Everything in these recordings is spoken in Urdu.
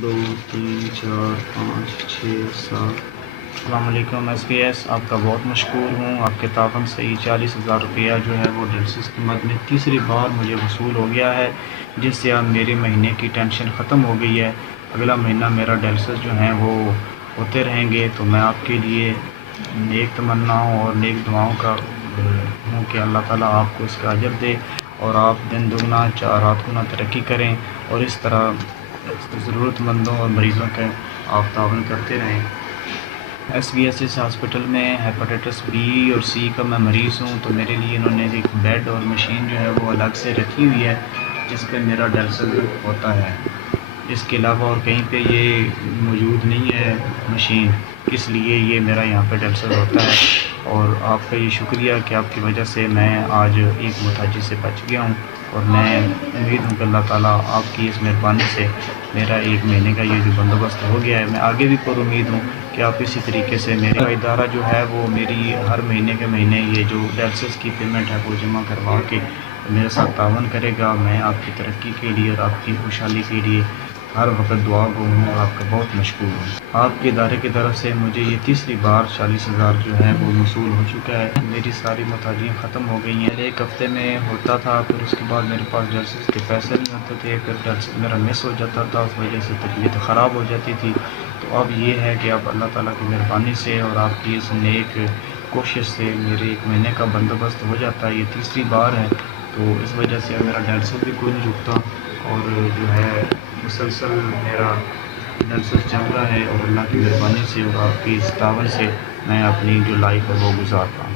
2 3 4 5 6 7 السلام علیکم SPS آپ کا بہت مشکور ہوں. آپ کے تعاون سے یہ 40,000 روپیہ جو ہے وہ ڈیلسس کی مد میں تیسری بار مجھے وصول ہو گیا ہے، جس سے اب میرے مہینے کی ٹینشن ختم ہو گئی ہے. اگلا مہینہ میرا ڈیلسس جو ہیں وہ ہوتے رہیں گے، تو میں آپ کے لیے نیک تمناؤں اور نیک دعاؤں کا ہوں کہ اللہ تعالیٰ آپ کو اس کا اجر دے اور آپ دن دگنا رات گنا ترقی کریں، اور اس طرح ضرورت مندوں اور مریضوں کے آپ تعاون کرتے رہیں. SVSS ہاسپٹل میں ہیپاٹائٹس بی اور سی کا میں مریض ہوں، تو میرے لیے انہوں نے ایک بیڈ اور مشین جو ہے وہ الگ سے رکھی ہوئی ہے جس پہ میرا ڈیلسس ہوتا ہے. اس کے علاوہ اور کہیں پہ یہ موجود نہیں ہے مشین، اس لیے یہ میرا یہاں پہ ڈیلسس ہوتا ہے. اور آپ کا یہ شکریہ کہ آپ کی وجہ سے میں آج ایک متاجر سے بچ گیا ہوں، اور میں امید ہوں کہ اللہ تعالیٰ آپ کی اس مہربانی سے میرا ایک مہینے کا یہ جو بندوبست ہو گیا ہے، میں آگے بھی پر امید ہوں کہ آپ اسی طریقے سے میرا ادارہ جو ہے وہ میری ہر مہینے کے مہینے یہ جو ڈیلسس کی پیمنٹ ہے وہ جمع کروا کے میرے ساتھ تعاون کرے گا. میں آپ کی ترقی کے لیے اور آپ کی خوشحالی کے لیے ہر وقت دعا گو ہوں اور آپ کا بہت مشکور ہوں. آپ کے ادارے کی طرف سے مجھے یہ تیسری بار 40,000 جو ہے وہ موصول ہو چکا ہے. میری ساری محتاجیاں ختم ہو گئی ہیں. ایک ہفتے میں ہوتا تھا، پھر اس کے بعد میرے پاس ڈیلسس کے پیسے نہیں ہوتے تھے، پھر ڈیلسس میرا مس ہو جاتا تھا، اس وجہ سے طبیعت خراب ہو جاتی تھی. تو اب یہ ہے کہ اب اللہ تعالیٰ کی مہربانی سے اور آپ کی اس نیک کوشش سے میرے ایک مہینے کا بندوبست ہو جاتا ہے. یہ تیسری بار ہے، تو اس وجہ سے میرا ڈیلسس بھی کوئی نہیں رکتا، اور جو ہے مسلسل میرا ڈیلسس چل رہا ہے، اور اللہ کی مہربانی سے اور آپ کی اس تعاون سے میں اپنی جو لائف ہے وہ گزارتا ہوں.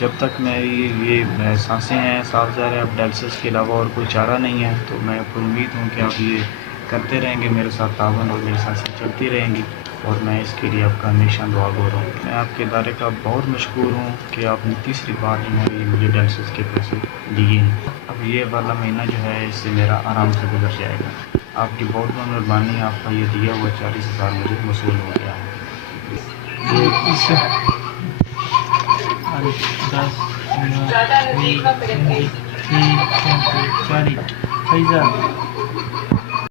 جب تک میری یہ سانسیں ہیں، صاف ظاہر ہے اب ڈیلسس کے علاوہ اور کوئی چارہ نہیں ہے، تو میں پر امید ہوں کہ آپ یہ کرتے رہیں گے میرے ساتھ تعاون، اور میری سانسیں چلتی رہیں گی، اور میں اس کے لیے آپ کا ہمیشہ دعا گو رہا ہوں. میں آپ کے ادارے کا بہت مشکور ہوں کہ آپ نے تیسری بار جو ہے یہ مجھے ڈیلسس کے پیسے دیے ہیں. اب یہ والا مہینہ جو ہے اس سے میرا آرام سے گزر جائے گا. آپ کی بہت بہت مہربانی، آپ کا یہ دیا ہوا 40,000 مجھے موصول ہو گیا ہے. دس